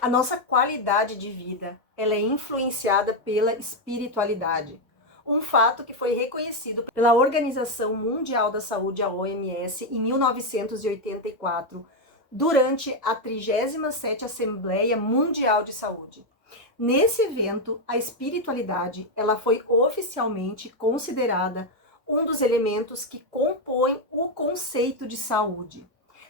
A nossa qualidade de vida, ela é influenciada pela espiritualidade. Um fato que foi reconhecido pela Organização Mundial da Saúde, a OMS, em 1984, durante a 37ª Assembleia Mundial de Saúde. Nesse evento, a espiritualidade, ela foi oficialmente considerada um dos elementos que compõem o conceito de saúde.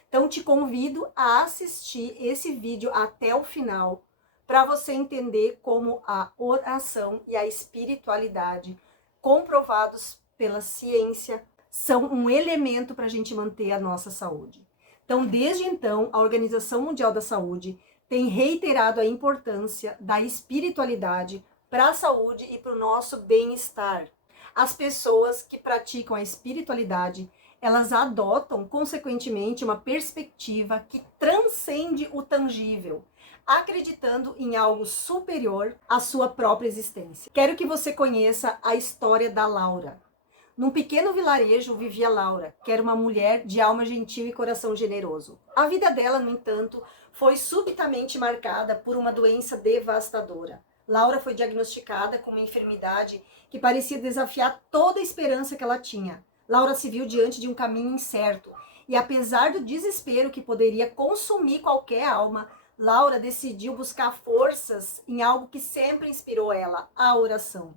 Então, te convido a assistir esse vídeo até o final, para você entender como a oração e a espiritualidade, comprovados pela ciência, são um elemento para a gente manter a nossa saúde. Então, desde então, a Organização Mundial da Saúde tem reiterado a importância da espiritualidade para a saúde e para o nosso bem-estar. As pessoas que praticam a espiritualidade, elas adotam, consequentemente, uma perspectiva que transcende o tangível, acreditando em algo superior à sua própria existência. Quero que você conheça a história da Laura. Num pequeno vilarejo vivia Laura, que era uma mulher de alma gentil e coração generoso. A vida dela, no entanto, foi subitamente marcada por uma doença devastadora. Laura foi diagnosticada com uma enfermidade que parecia desafiar toda a esperança que ela tinha. Laura se viu diante de um caminho incerto e, apesar do desespero que poderia consumir qualquer alma, Laura decidiu buscar forças em algo que sempre inspirou ela, a oração.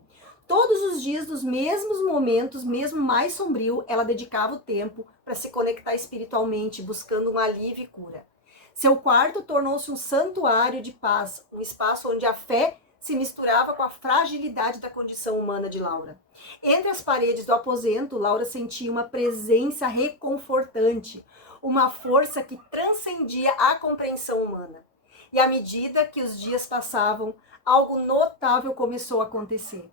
Todos os dias, nos mesmos momentos, mesmo mais sombrio, ela dedicava o tempo para se conectar espiritualmente, buscando um alívio e cura. Seu quarto tornou-se um santuário de paz, um espaço onde a fé se misturava com a fragilidade da condição humana de Laura. Entre as paredes do aposento, Laura sentia uma presença reconfortante, uma força que transcendia a compreensão humana. E à medida que os dias passavam, algo notável começou a acontecer.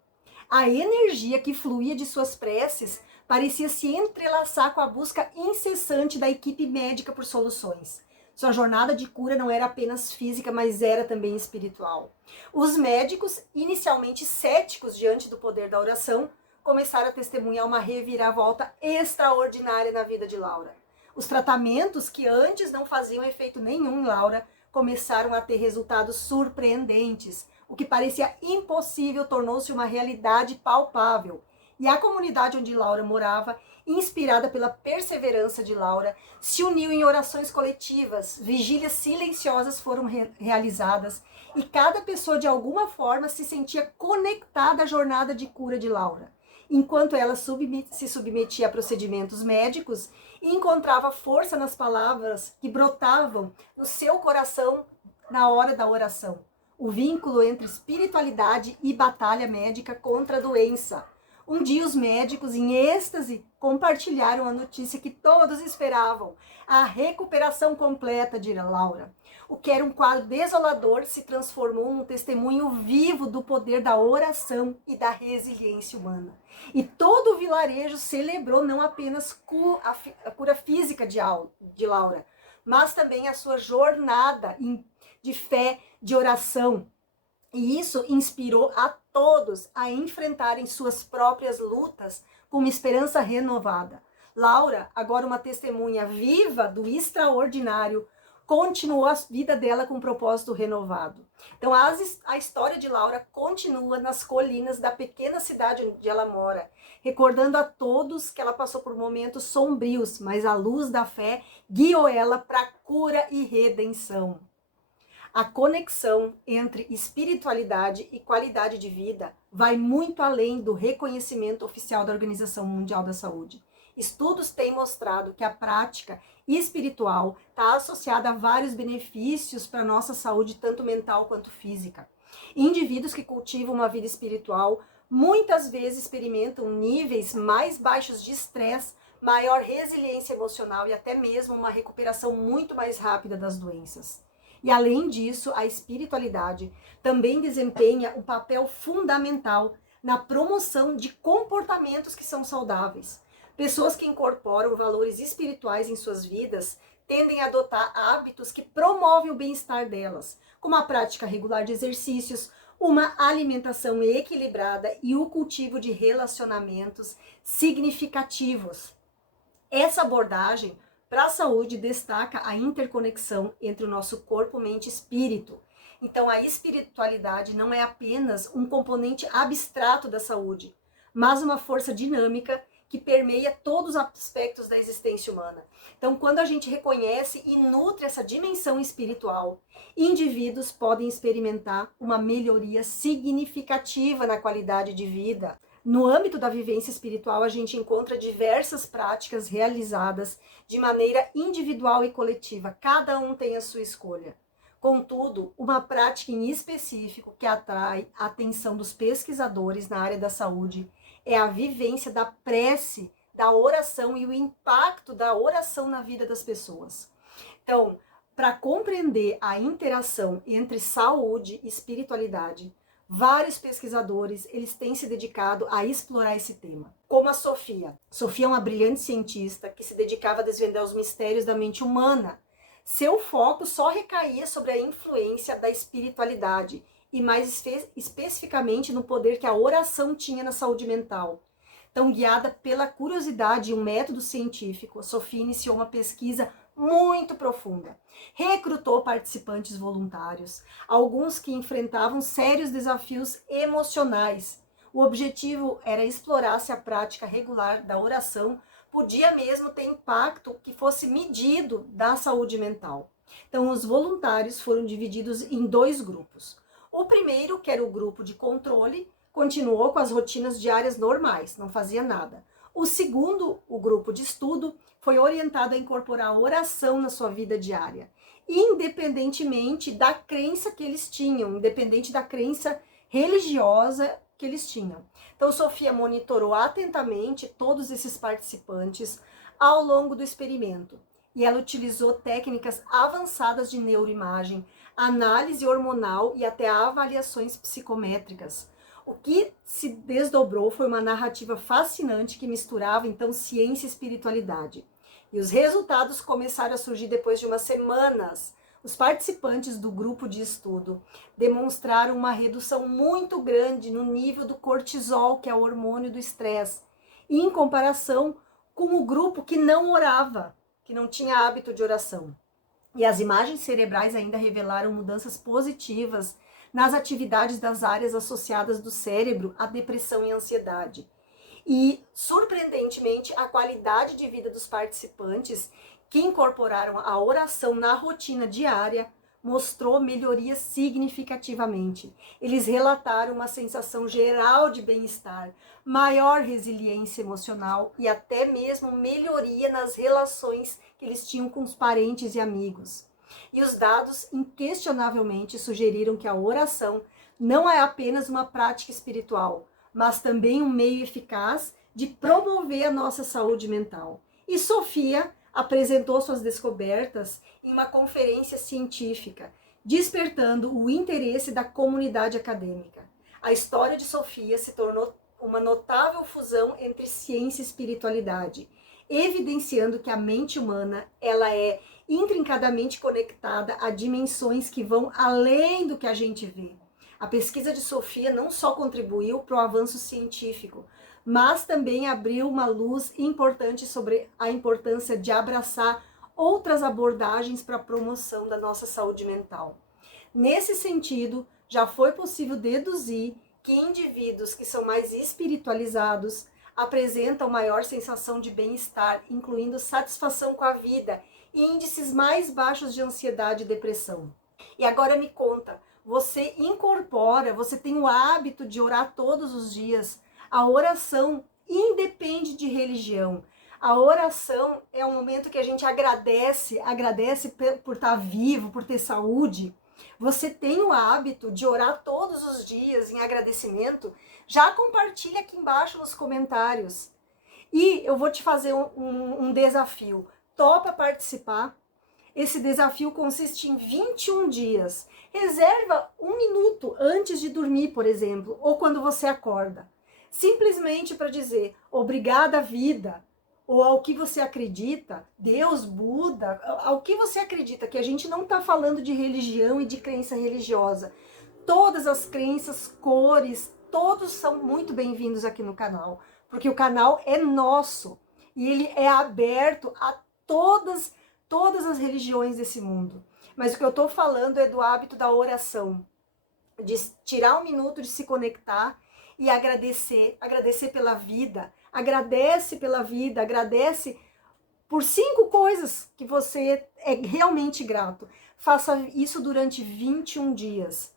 A energia que fluía de suas preces parecia se entrelaçar com a busca incessante da equipe médica por soluções. Sua jornada de cura não era apenas física, mas era também espiritual. Os médicos, inicialmente céticos diante do poder da oração, começaram a testemunhar uma reviravolta extraordinária na vida de Laura. Os tratamentos, que antes não faziam efeito nenhum em Laura, começaram a ter resultados surpreendentes. O que parecia impossível tornou-se uma realidade palpável. E a comunidade onde Laura morava, inspirada pela perseverança de Laura, se uniu em orações coletivas, vigílias silenciosas foram realizadas e cada pessoa de alguma forma se sentia conectada à jornada de cura de Laura. Enquanto ela se submetia a procedimentos médicos e encontrava força nas palavras que brotavam no seu coração na hora da oração. O vínculo entre espiritualidade e batalha médica contra a doença. Um dia os médicos, em êxtase, compartilharam a notícia que todos esperavam: a recuperação completa de Laura. O que era um quadro desolador se transformou num testemunho vivo do poder da oração e da resiliência humana. E todo o vilarejo celebrou não apenas a cura física de Laura, mas também a sua jornada de fé, de oração. E isso inspirou a todos a enfrentarem suas próprias lutas com uma esperança renovada. Laura, agora uma testemunha viva do extraordinário, continuou a vida dela com um propósito renovado. Então a história de Laura continua nas colinas da pequena cidade onde ela mora, recordando a todos que ela passou por momentos sombrios, mas a luz da fé guiou ela para cura e redenção. A conexão entre espiritualidade e qualidade de vida vai muito além do reconhecimento oficial da Organização Mundial da Saúde. Estudos têm mostrado que a prática espiritual está associada a vários benefícios para a nossa saúde, tanto mental quanto física. Indivíduos que cultivam uma vida espiritual muitas vezes experimentam níveis mais baixos de estresse, maior resiliência emocional e até mesmo uma recuperação muito mais rápida das doenças. E além disso, a espiritualidade também desempenha um papel fundamental na promoção de comportamentos que são saudáveis. Pessoas que incorporam valores espirituais em suas vidas tendem a adotar hábitos que promovem o bem-estar delas, como a prática regular de exercícios, uma alimentação equilibrada e o cultivo de relacionamentos significativos. Essa abordagem para a saúde destaca a interconexão entre o nosso corpo, mente e espírito, Então, a espiritualidade não é apenas um componente abstrato da saúde, mas uma força dinâmica que permeia todos os aspectos da existência humana. Então, quando a gente reconhece e nutre essa dimensão espiritual, indivíduos podem experimentar uma melhoria significativa na qualidade de vida. No âmbito da vivência espiritual, a gente encontra diversas práticas realizadas de maneira individual e coletiva. Cada um tem a sua escolha. Contudo, uma prática em específico que atrai a atenção dos pesquisadores na área da saúde é a vivência da prece, da oração e o impacto da oração na vida das pessoas. Então, para compreender a interação entre saúde e espiritualidade, vários pesquisadores eles têm se dedicado a explorar esse tema. Como a Sofia. Sofia é uma brilhante cientista que se dedicava a desvendar os mistérios da mente humana. Seu foco só recaía sobre a influência da espiritualidade e mais especificamente no poder que a oração tinha na saúde mental. Então, guiada pela curiosidade e um método científico, a Sofia iniciou uma pesquisa muito profunda. Recrutou participantes voluntários, alguns que enfrentavam sérios desafios emocionais. O objetivo era explorar se a prática regular da oração podia mesmo ter impacto que fosse medido da saúde mental. Então, os voluntários foram divididos em 2 grupos. O primeiro, que era o grupo de controle, continuou com as rotinas diárias normais, não fazia nada. O segundo, o grupo de estudo, foi orientado a incorporar a oração na sua vida diária, independentemente da crença que eles tinham, independente da crença religiosa que eles tinham. Então, Sofia monitorou atentamente todos esses participantes ao longo do experimento e ela utilizou técnicas avançadas de neuroimagem, análise hormonal e até avaliações psicométricas. O que se desdobrou foi uma narrativa fascinante que misturava então ciência e espiritualidade. E os resultados começaram a surgir depois de umas semanas. Os participantes do grupo de estudo demonstraram uma redução muito grande no nível do cortisol, que é o hormônio do estresse, em comparação com o grupo que não orava, que não tinha hábito de oração. E as imagens cerebrais ainda revelaram mudanças positivas nas atividades das áreas associadas do cérebro à depressão e ansiedade. E, surpreendentemente, a qualidade de vida dos participantes que incorporaram a oração na rotina diária mostrou melhoria significativamente. Eles relataram uma sensação geral de bem-estar, maior resiliência emocional e até mesmo melhoria nas relações que eles tinham com os parentes e amigos. E os dados inquestionavelmente sugeriram que a oração não é apenas uma prática espiritual, mas também um meio eficaz de promover a nossa saúde mental. E Sofia apresentou suas descobertas em uma conferência científica, despertando o interesse da comunidade acadêmica. A história de Sofia se tornou uma notável fusão entre ciência e espiritualidade, evidenciando que a mente humana ela é intrincadamente conectada a dimensões que vão além do que a gente vê. A pesquisa de Sofia não só contribuiu para o avanço científico, mas também abriu uma luz importante sobre a importância de abraçar outras abordagens para a promoção da nossa saúde mental. Nesse sentido, já foi possível deduzir que indivíduos que são mais espiritualizados apresentam maior sensação de bem-estar, incluindo satisfação com a vida e índices mais baixos de ansiedade e depressão. E agora me conta, você incorpora, você tem o hábito de orar todos os dias? A oração independe de religião. A oração é um momento que a gente agradece por estar vivo, por ter saúde. Você tem o hábito de orar todos os dias em agradecimento? Já compartilha aqui embaixo nos comentários. E eu vou te fazer um desafio. Topa participar? Esse desafio consiste em 21 dias. Reserva 1 minuto antes de dormir, por exemplo, ou quando você acorda. Simplesmente para dizer obrigada vida, ou ao que você acredita, Deus, Buda, ao que você acredita, que a gente não está falando de religião e de crença religiosa. Todas as crenças, cores, todos são muito bem-vindos aqui no canal, porque o canal é nosso e ele é aberto a todas as religiões desse mundo. Mas o que eu estou falando é do hábito da oração, de tirar um minuto de se conectar e agradecer pela vida, agradece por 5 coisas que você é realmente grato. Faça isso durante 21 dias.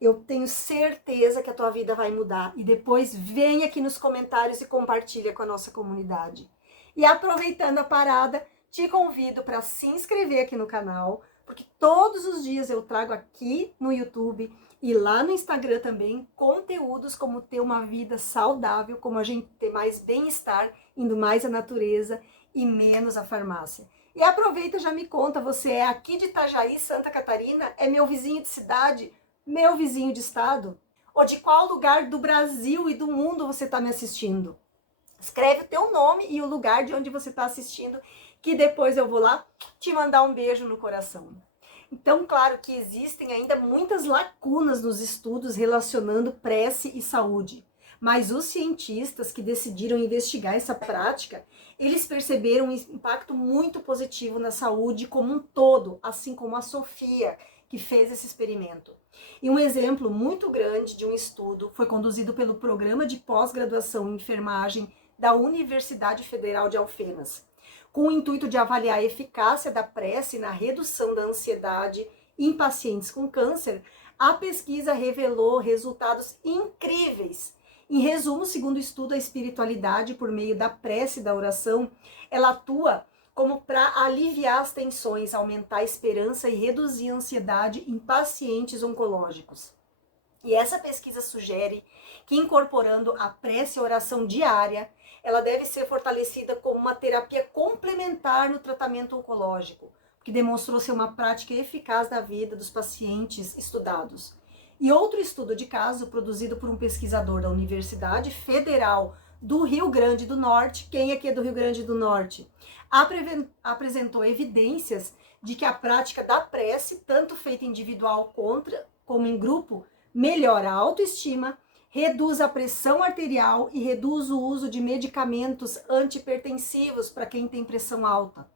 Eu tenho certeza que a tua vida vai mudar. E depois vem aqui nos comentários e compartilha com a nossa comunidade. E aproveitando a parada, te convido para se inscrever aqui no canal, porque todos os dias eu trago aqui no YouTube e lá no Instagram também conteúdos como ter uma vida saudável, como a gente ter mais bem-estar, indo mais à natureza e menos à farmácia. E aproveita, já me conta, você é aqui de Itajaí, Santa Catarina? É meu vizinho de cidade? Meu vizinho de estado? Ou de qual lugar do Brasil e do mundo você está me assistindo? Escreve o teu nome e o lugar de onde você está assistindo, que depois eu vou lá te mandar um beijo no coração. Então, claro que existem ainda muitas lacunas nos estudos relacionando prece e saúde. Mas os cientistas que decidiram investigar essa prática, eles perceberam um impacto muito positivo na saúde como um todo, assim como a Sofia, que fez esse experimento. E um exemplo muito grande de um estudo foi conduzido pelo Programa de Pós-Graduação em Enfermagem da Universidade Federal de Alfenas, com o intuito de avaliar a eficácia da prece na redução da ansiedade em pacientes com câncer. A pesquisa revelou resultados incríveis. Em resumo, segundo o estudo, a espiritualidade, por meio da prece e da oração, ela atua como para aliviar as tensões, aumentar a esperança e reduzir a ansiedade em pacientes oncológicos. E essa pesquisa sugere que, incorporando a prece e a oração diária, ela deve ser fortalecida como uma terapia complementar no tratamento oncológico, que demonstrou ser uma prática eficaz da vida dos pacientes estudados. E outro estudo de caso, produzido por um pesquisador da Universidade Federal do Rio Grande do Norte, quem aqui é do Rio Grande do Norte, apresentou evidências de que a prática da prece, tanto feita individual como em grupo, melhora a autoestima, reduz a pressão arterial e reduz o uso de medicamentos antihipertensivos para quem tem pressão alta.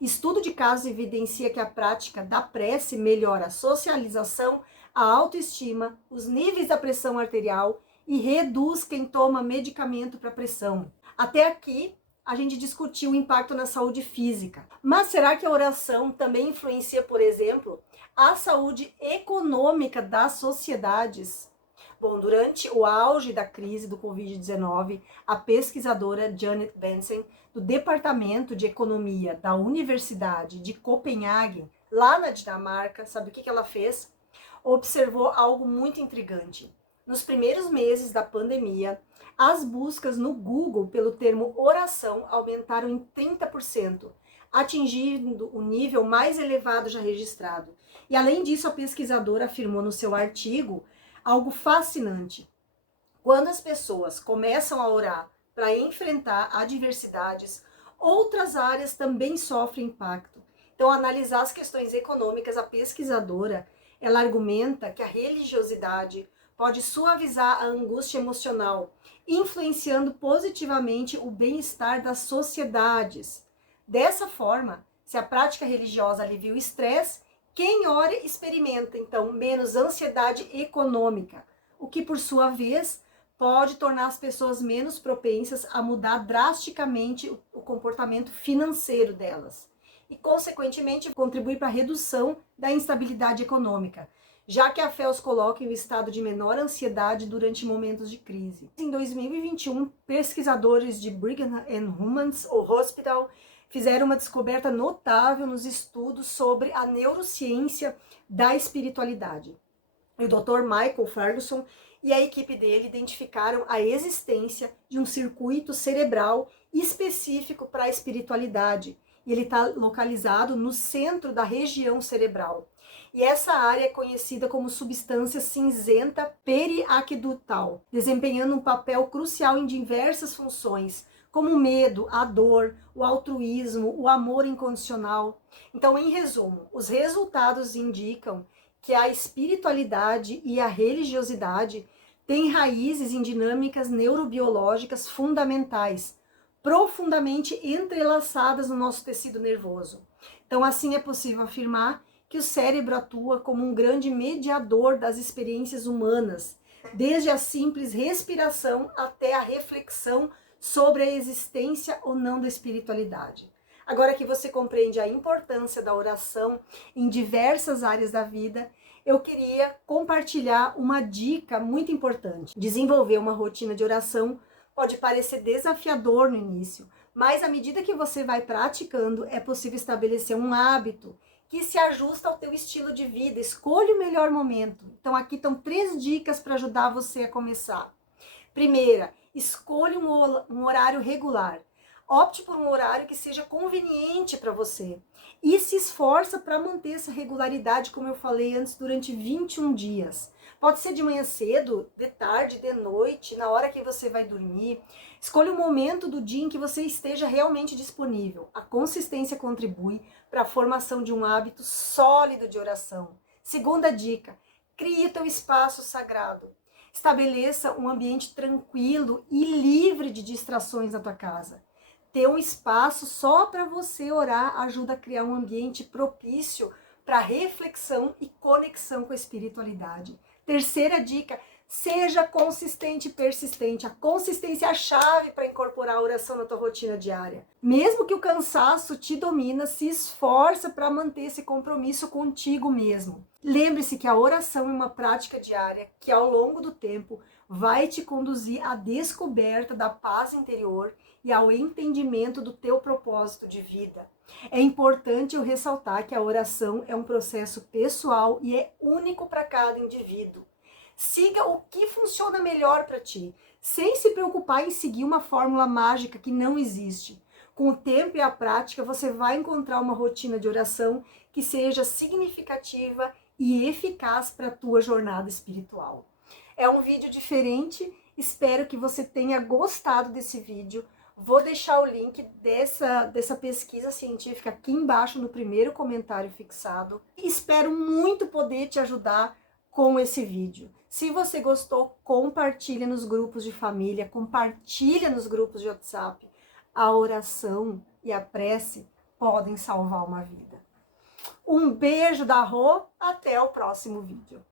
Estudo de caso evidencia que a prática da prece melhora a socialização, a autoestima, os níveis da pressão arterial e reduz quem toma medicamento para pressão. Até aqui, a gente discutiu o impacto na saúde física. Mas será que a oração também influencia, por exemplo, a saúde econômica das sociedades? Bom, durante o auge da crise do Covid-19, a pesquisadora Janet Benson, do Departamento de Economia da Universidade de Copenhague, lá na Dinamarca, sabe o que ela fez? Observou algo muito intrigante. Nos primeiros meses da pandemia, as buscas no Google pelo termo oração aumentaram em 30%, atingindo o nível mais elevado já registrado. E além disso, a pesquisadora afirmou no seu artigo algo fascinante. Quando as pessoas começam a orar para enfrentar adversidades, outras áreas também sofrem impacto. Então, analisar as questões econômicas, a pesquisadora, ela argumenta que a religiosidade pode suavizar a angústia emocional, influenciando positivamente o bem-estar das sociedades. Dessa forma, se a prática religiosa alivia o estresse, quem ora experimenta, então, menos ansiedade econômica, o que, por sua vez, pode tornar as pessoas menos propensas a mudar drasticamente o comportamento financeiro delas e, consequentemente, contribuir para a redução da instabilidade econômica, já que a fé os coloca em um estado de menor ansiedade durante momentos de crise. Em 2021, pesquisadores de Brigham and Women's Hospital fizeram uma descoberta notável nos estudos sobre a neurociência da espiritualidade. O Dr. Michael Ferguson e a equipe dele identificaram a existência de um circuito cerebral específico para a espiritualidade. E ele está localizado no centro da região cerebral. E essa área é conhecida como substância cinzenta periaquedutal, desempenhando um papel crucial em diversas funções, como o medo, a dor, o altruísmo, o amor incondicional. Então, em resumo, os resultados indicam que a espiritualidade e a religiosidade têm raízes em dinâmicas neurobiológicas fundamentais, profundamente entrelaçadas no nosso tecido nervoso. Então, assim é possível afirmar que o cérebro atua como um grande mediador das experiências humanas, desde a simples respiração até a reflexão sobre a existência ou não da espiritualidade. Agora que você compreende a importância da oração em diversas áreas da vida, eu queria compartilhar uma dica muito importante. Desenvolver uma rotina de oração pode parecer desafiador no início, mas à medida que você vai praticando, é possível estabelecer um hábito que se ajusta ao teu estilo de vida. Escolha o melhor momento. Então aqui estão 3 dicas para ajudar você a começar. Primeira, escolha um horário regular. Opte por um horário que seja conveniente para você e se esforça para manter essa regularidade, como eu falei antes, durante 21 dias. Pode ser de manhã cedo, de tarde, de noite, na hora que você vai dormir. Escolha um momento do dia em que você esteja realmente disponível. A consistência contribui para a formação de um hábito sólido de oração. Segunda dica, crie o teu espaço sagrado. Estabeleça um ambiente tranquilo e livre de distrações na tua casa. Ter um espaço só para você orar ajuda a criar um ambiente propício para reflexão e conexão com a espiritualidade. Terceira dica, seja consistente e persistente. A consistência é a chave para incorporar a oração na tua rotina diária. Mesmo que o cansaço te domina, se esforça para manter esse compromisso contigo mesmo. Lembre-se que a oração é uma prática diária que ao longo do tempo vai te conduzir à descoberta da paz interior e ao entendimento do teu propósito de vida. É importante eu ressaltar que a oração é um processo pessoal e é único para cada indivíduo. Siga o que funciona melhor para ti, sem se preocupar em seguir uma fórmula mágica que não existe. Com o tempo e a prática, você vai encontrar uma rotina de oração que seja significativa e eficaz para a tua jornada espiritual. É um vídeo diferente, espero que você tenha gostado desse vídeo. Vou deixar o link dessa pesquisa científica aqui embaixo no primeiro comentário fixado. Espero muito poder te ajudar com esse vídeo. Se você gostou, compartilha nos grupos de família, compartilha nos grupos de WhatsApp. A oração e a prece podem salvar uma vida. Um beijo da Rô, até o próximo vídeo.